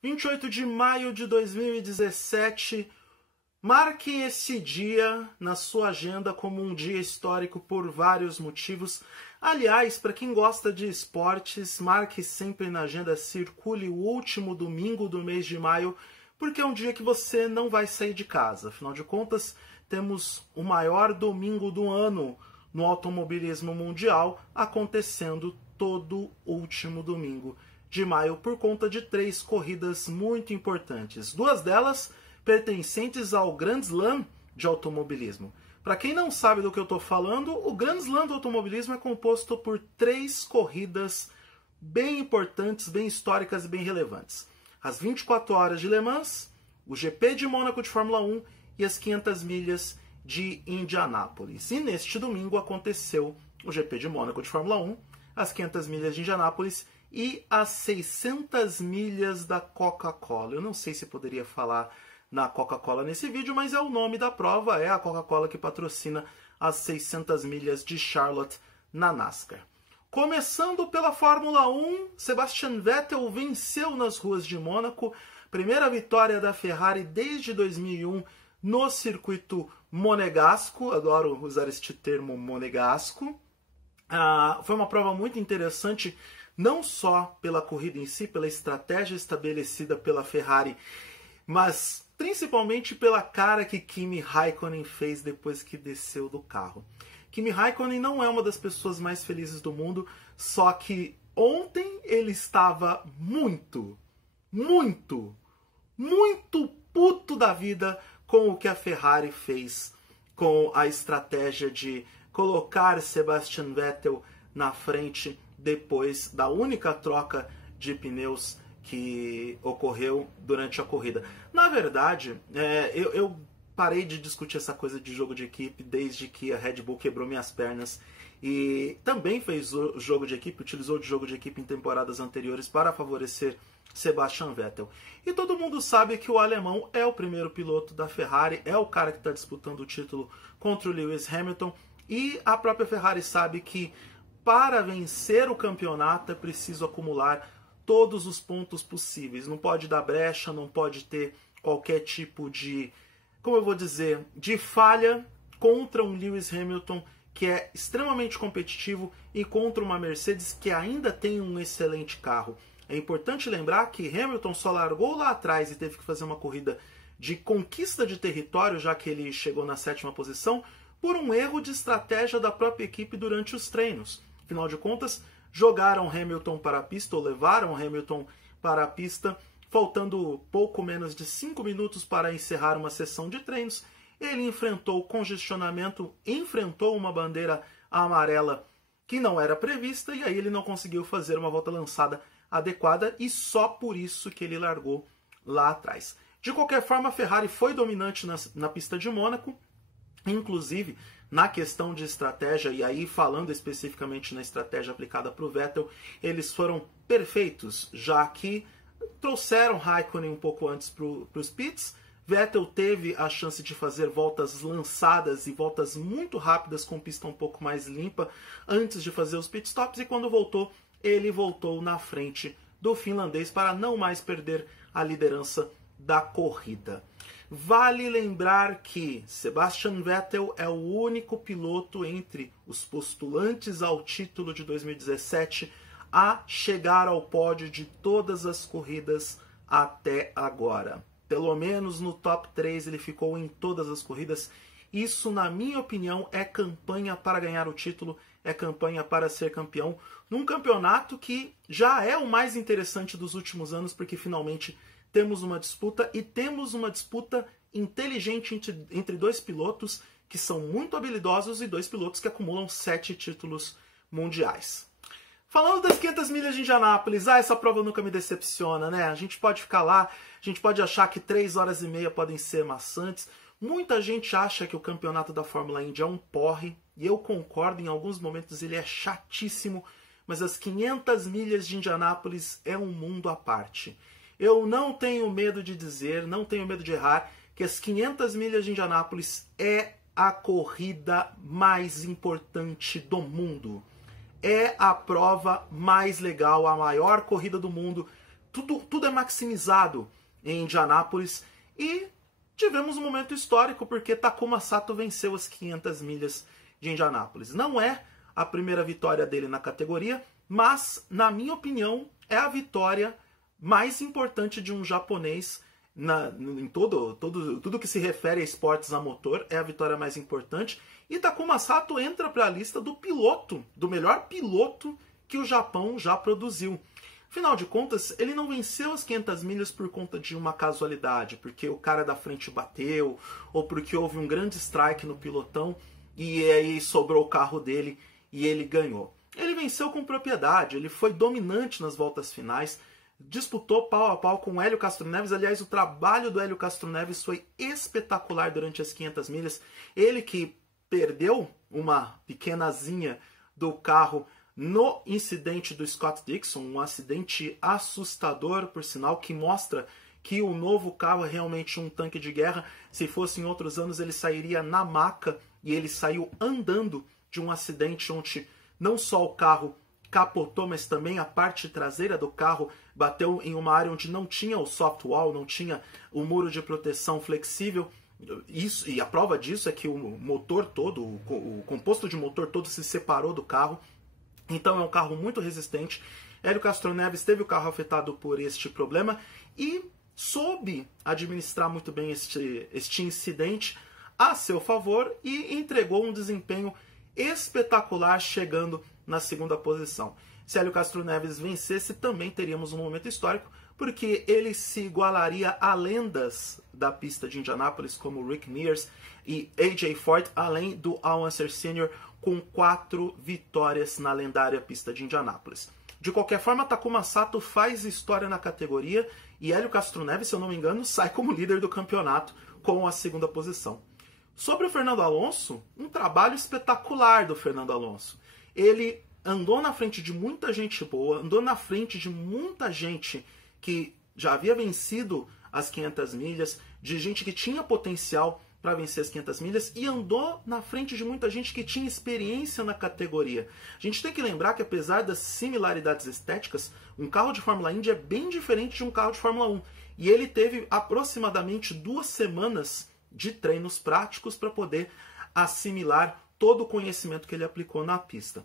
28 de maio de 2017, marque esse dia na sua agenda como um dia histórico por vários motivos. Aliás, para quem gosta de esportes, marque sempre na agenda, circule o último domingo do mês de maio, porque é um dia que você não vai sair de casa. Afinal de contas, temos o maior domingo do ano no automobilismo mundial acontecendo todo último domingo de maio por conta de 3 corridas muito importantes. 2 delas pertencentes ao Grand Slam de automobilismo. Para quem não sabe do que eu estou falando, o Grand Slam do automobilismo é composto por 3 corridas bem importantes, bem históricas e bem relevantes. As 24 horas de Le Mans, o GP de Mônaco de Fórmula 1 e as 500 milhas de Indianápolis. E neste domingo aconteceu o GP de Mônaco de Fórmula 1, as 500 milhas de Indianápolis e as 600 milhas da Coca-Cola. Eu não sei se poderia falar na Coca-Cola nesse vídeo, mas é o nome da prova, é a Coca-Cola que patrocina as 600 milhas de Charlotte na NASCAR. Começando pela Fórmula 1, Sebastian Vettel venceu nas ruas de Mônaco, primeira vitória da Ferrari desde 2001 no circuito monegasco, adoro usar este termo monegasco. Foi uma prova muito interessante, não só pela corrida em si, pela estratégia estabelecida pela Ferrari, mas principalmente pela cara que Kimi Raikkonen fez depois que desceu do carro. Kimi Raikkonen não é uma das pessoas mais felizes do mundo, só que ontem ele estava muito puto da vida com o que a Ferrari fez com a estratégia de colocar Sebastian Vettel na frente depois da única troca de pneus que ocorreu durante a corrida. Na verdade, eu parei de discutir essa coisa de jogo de equipe desde que a Red Bull quebrou minhas pernas e também fez o jogo de equipe, utilizou de jogo de equipe em temporadas anteriores para favorecer Sebastian Vettel. E todo mundo sabe que o alemão é o primeiro piloto da Ferrari, é o cara que está disputando o título contra o Lewis Hamilton, e a própria Ferrari sabe que para vencer o campeonato é preciso acumular todos os pontos possíveis. Não pode dar brecha, não pode ter qualquer tipo de, como eu vou dizer, de falha contra um Lewis Hamilton que é extremamente competitivo e contra uma Mercedes que ainda tem um excelente carro. É importante lembrar que Hamilton só largou lá atrás e teve que fazer uma corrida de conquista de território, já que ele chegou na 7ª posição, por um erro de estratégia da própria equipe durante os treinos. Afinal de contas, jogaram Hamilton para a pista, ou levaram Hamilton para a pista, faltando pouco menos de 5 minutos para encerrar uma sessão de treinos. Ele enfrentou congestionamento, enfrentou uma bandeira amarela que não era prevista, e aí ele não conseguiu fazer uma volta lançada adequada, e só por isso que ele largou lá atrás. De qualquer forma, a Ferrari foi dominante na pista de Mônaco, inclusive na questão de estratégia, e aí falando especificamente na estratégia aplicada para o Vettel, eles foram perfeitos, já que trouxeram Raikkonen um pouco antes para os pits. Vettel teve a chance de fazer voltas lançadas e voltas muito rápidas com pista um pouco mais limpa antes de fazer os pitstops, e quando voltou, ele voltou na frente do finlandês para não mais perder a liderança da corrida. Vale lembrar que Sebastian Vettel é o único piloto entre os postulantes ao título de 2017 a chegar ao pódio de todas as corridas até agora. Pelo menos no top 3 ele ficou em todas as corridas. Isso, na minha opinião, é campanha para ganhar o título, é campanha para ser campeão, num campeonato que já é o mais interessante dos últimos anos, porque finalmente temos uma disputa, e temos uma disputa inteligente entre 2 pilotos que são muito habilidosos e 2 pilotos que acumulam 7 títulos mundiais. Falando das 500 milhas de Indianápolis, essa prova nunca me decepciona, né? A gente pode ficar lá, a gente pode achar que 3 horas e meia podem ser maçantes. Muita gente acha que o campeonato da Fórmula Indy é um porre, e eu concordo, em alguns momentos ele é chatíssimo, mas as 500 milhas de Indianápolis é um mundo à parte. Eu não tenho medo de dizer, não tenho medo de errar, que as 500 milhas de Indianápolis é a corrida mais importante do mundo. É a prova mais legal, a maior corrida do mundo. tudo é maximizado em Indianápolis e tivemos um momento histórico porque Takuma Sato venceu as 500 milhas de Indianápolis. Não é a primeira vitória dele na categoria, mas, na minha opinião, é a vitória mais importante de um japonês em tudo que se refere a esportes a motor, é a vitória mais importante. E Takuma Sato entra para a lista do melhor piloto que o Japão já produziu. Afinal de contas, ele não venceu as 500 milhas por conta de uma casualidade, porque o cara da frente bateu, ou porque houve um grande strike no pilotão, e aí sobrou o carro dele e ele ganhou. Ele venceu com propriedade, ele foi dominante nas voltas finais, disputou pau a pau com o Hélio Castro Neves. Aliás, o trabalho do Hélio Castro Neves foi espetacular durante as 500 milhas. Ele que perdeu uma pequenazinha do carro no incidente do Scott Dixon, um acidente assustador, por sinal, que mostra que o novo carro é realmente um tanque de guerra. Se fosse em outros anos, ele sairia na maca, e ele saiu andando de um acidente onde não só o carro capotou, mas também a parte traseira do carro bateu em uma área onde não tinha o soft wall, não tinha o muro de proteção flexível. Isso, e a prova disso é que o motor todo, o composto de motor todo se separou do carro. Então é um carro muito resistente. Hélio Castro Neves teve o carro afetado por este problema e soube administrar muito bem este incidente a seu favor e entregou um desempenho espetacular, chegando na segunda posição. Se Hélio Castro Neves vencesse, também teríamos um momento histórico, porque ele se igualaria a lendas da pista de Indianápolis, como Rick Mears e A.J. Foyt, além do Al Unser Sr., com 4 vitórias na lendária pista de Indianápolis. De qualquer forma, Takuma Sato faz história na categoria e Hélio Castro Neves, se eu não me engano, sai como líder do campeonato com a segunda posição. Sobre o Fernando Alonso, um trabalho espetacular do Fernando Alonso. Ele andou na frente de muita gente boa, andou na frente de muita gente que já havia vencido as 500 milhas, de gente que tinha potencial para vencer as 500 milhas, e andou na frente de muita gente que tinha experiência na categoria. A gente tem que lembrar que, apesar das similaridades estéticas, um carro de Fórmula Indy é bem diferente de um carro de Fórmula 1. E ele teve aproximadamente 2 semanas de treinos práticos para poder assimilar todo o conhecimento que ele aplicou na pista.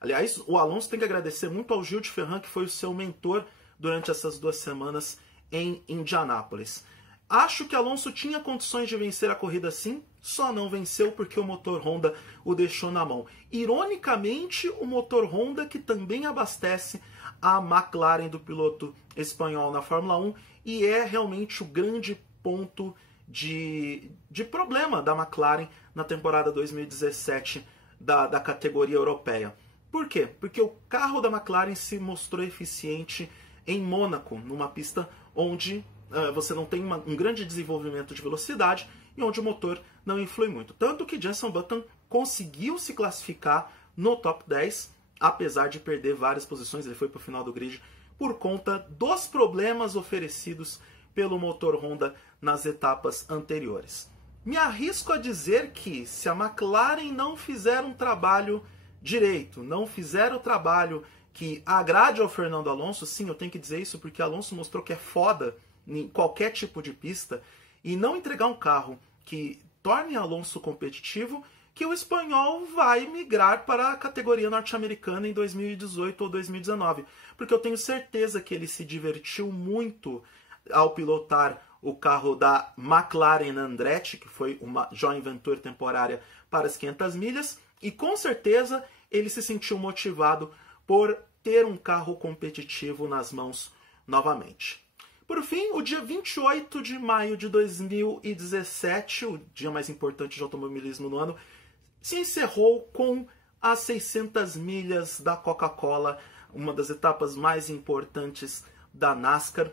Aliás, o Alonso tem que agradecer muito ao Gil de Ferran, que foi o seu mentor durante essas 2 semanas em Indianápolis. Acho que Alonso tinha condições de vencer a corrida sim, só não venceu porque o motor Honda o deixou na mão. Ironicamente, o motor Honda que também abastece a McLaren do piloto espanhol na Fórmula 1 e é realmente o grande ponto de problema da McLaren na temporada 2017 da categoria europeia. Por quê? Porque o carro da McLaren se mostrou eficiente em Mônaco, numa pista onde você não tem um grande desenvolvimento de velocidade e onde o motor não influi muito. Tanto que Jenson Button conseguiu se classificar no top 10, apesar de perder várias posições, ele foi para o final do grid, por conta dos problemas oferecidos pelo motor Honda nas etapas anteriores. Me arrisco a dizer que se a McLaren não fizer um trabalho direito, não fizer o trabalho que agrade ao Fernando Alonso, sim, eu tenho que dizer isso porque Alonso mostrou que é foda em qualquer tipo de pista, e não entregar um carro que torne Alonso competitivo, que o espanhol vai migrar para a categoria norte-americana em 2018 ou 2019. Porque eu tenho certeza que ele se divertiu muito ao pilotar o carro da McLaren Andretti, que foi uma joint venture temporária para as 500 milhas, e com certeza ele se sentiu motivado por ter um carro competitivo nas mãos novamente. Por fim, o dia 28 de maio de 2017, o dia mais importante de automobilismo no ano, se encerrou com as 600 milhas da Coca-Cola, uma das etapas mais importantes da NASCAR.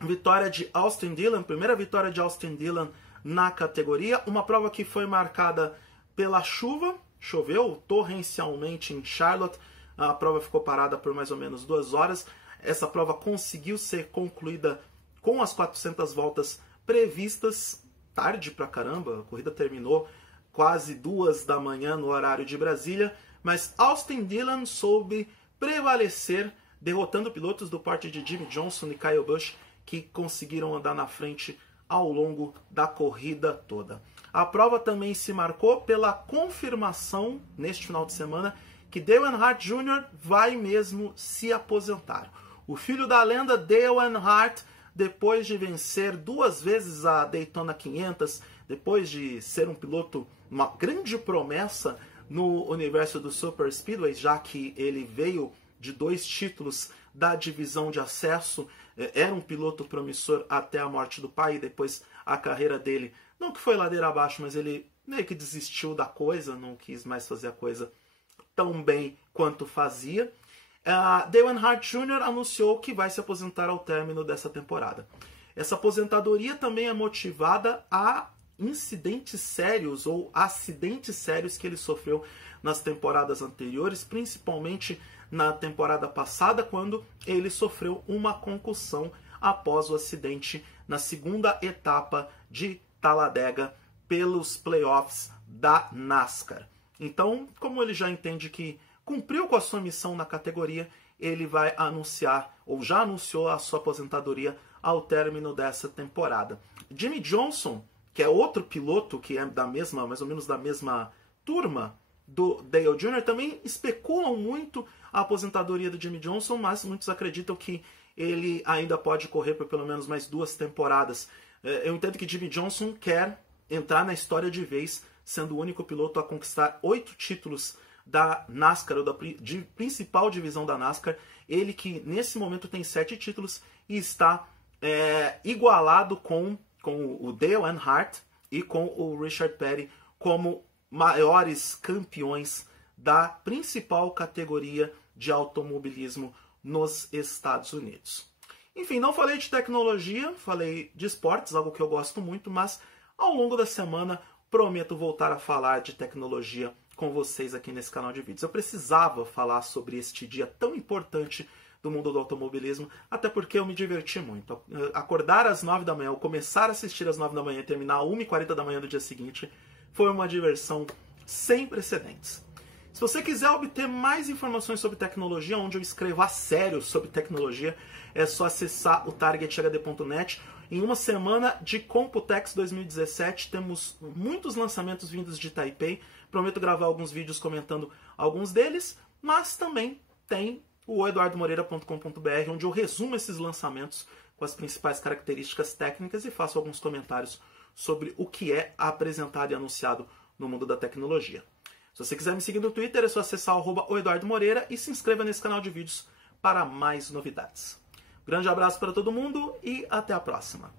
Vitória de Austin Dillon, primeira vitória de Austin Dillon na categoria, uma prova que foi marcada pela chuva, choveu torrencialmente em Charlotte, a prova ficou parada por mais ou menos 2 horas, essa prova conseguiu ser concluída com as 400 voltas previstas, tarde pra caramba, a corrida terminou quase 2 da manhã no horário de Brasília, mas Austin Dillon soube prevalecer derrotando pilotos do porte de Jimmie Johnson e Kyle Busch, que conseguiram andar na frente ao longo da corrida toda. A prova também se marcou pela confirmação, neste final de semana, que Dale Earnhardt Jr. vai mesmo se aposentar. O filho da lenda, Dale Earnhardt, depois de vencer 2 vezes a Daytona 500, depois de ser um piloto, uma grande promessa no universo do Super Speedway, já que ele veio de 2 títulos da divisão de acesso, era um piloto promissor até a morte do pai, e depois a carreira dele, não que foi ladeira abaixo, mas ele meio que desistiu da coisa, não quis mais fazer a coisa tão bem quanto fazia. Dale Earnhardt Jr. anunciou que vai se aposentar ao término dessa temporada. Essa aposentadoria também é motivada a incidentes sérios ou acidentes sérios que ele sofreu nas temporadas anteriores, principalmente na temporada passada, quando ele sofreu uma concussão após o acidente na segunda etapa de Talladega pelos playoffs da NASCAR. Então, como ele já entende que cumpriu com a sua missão na categoria, ele vai anunciar, ou já anunciou, a sua aposentadoria ao término dessa temporada. Jimmie Johnson, que é outro piloto que é mais ou menos da mesma turma do Dale Jr., também especulam muito a aposentadoria do Jimmie Johnson, mas muitos acreditam que ele ainda pode correr por pelo menos mais 2 temporadas. Eu entendo que Jimmie Johnson quer entrar na história de vez, sendo o único piloto a conquistar 8 títulos da NASCAR, ou da principal divisão da NASCAR. Ele que nesse momento tem 7 títulos e está igualado com o Dale Earnhardt e com o Richard Petty como maiores campeões da principal categoria de automobilismo nos Estados Unidos. Enfim, não falei de tecnologia, falei de esportes, algo que eu gosto muito, mas ao longo da semana prometo voltar a falar de tecnologia com vocês aqui nesse canal de vídeos. Eu precisava falar sobre este dia tão importante do mundo do automobilismo, até porque eu me diverti muito. Acordar às 9 da manhã, ou começar a assistir às 9 da manhã e terminar às 1h40 da manhã do dia seguinte, foi uma diversão sem precedentes. Se você quiser obter mais informações sobre tecnologia, onde eu escrevo a sério sobre tecnologia, é só acessar o targethd.net. Em uma semana de Computex 2017, temos muitos lançamentos vindos de Taipei. Prometo gravar alguns vídeos comentando alguns deles, mas também tem o eduardomoreira.com.br, onde eu resumo esses lançamentos com as principais características técnicas e faço alguns comentários sobre o que é apresentado e anunciado no mundo da tecnologia. Se você quiser me seguir no Twitter, é só acessar @oeduardomoreira e se inscreva nesse canal de vídeos para mais novidades. Grande abraço para todo mundo e até a próxima.